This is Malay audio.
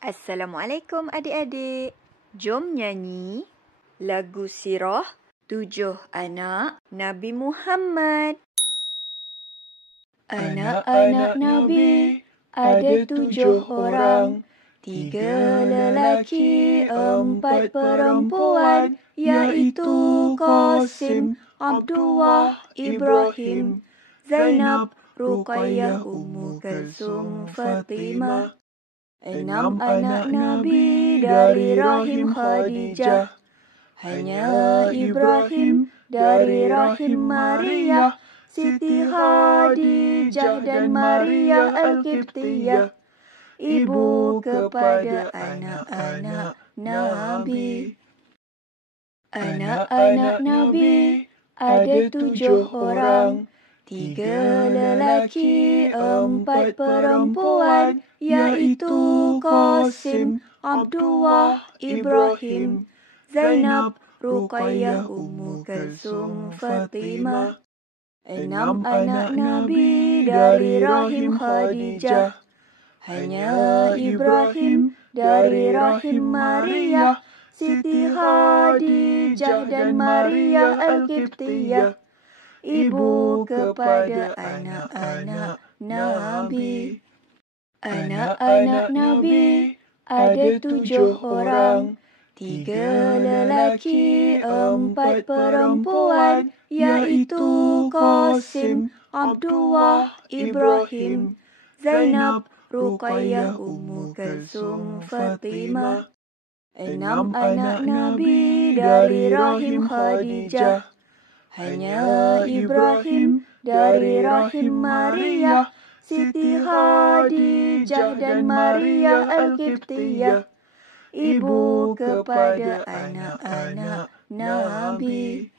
Assalamualaikum adik-adik. Jom nyanyi lagu Sirah 7 Anak Nabi Muhammad. Anak-anak Nabi ada 7 orang, 3 lelaki, 4 perempuan, iaitu Qasim, Abdullah, Ibrahim, Zainab, Ruqayyah, Ummu Kalsum, Fatimah. 6 anak Nabi dari rahim Khadijah. Hanya Ibrahim dari rahim Maria, Siti Khadijah dan Maria Al-Qibtiyah, ibu kepada anak-anak Nabi. Anak-anak Nabi ada 7 orang, 3 lelaki, 4 perempuan, iaitu Qasim, Abdullah, Ibrahim, Zainab, Ruqayyah, Ummu Kalsum, Fatimah. 6 anak Nabi dari rahim Khadijah. Hanya Ibrahim dari rahim Maria, Siti Khadijah dan Maria Al-Qibtiyah, ibu kepada anak-anak Nabi. Anak-anak Nabi ada 7 orang, 3 lelaki, 4 perempuan, iaitu Qasim, Abdullah, Ibrahim, Zainab, Ruqayyah, Ummu Kalsum, Fatimah. 6 anak Nabi dari rahim Khadijah. Hanya Ibrahim dari rahim Maria, Siti Khadijah dan Maria Al-Qibtiyah, ibu kepada anak-anak Nabi.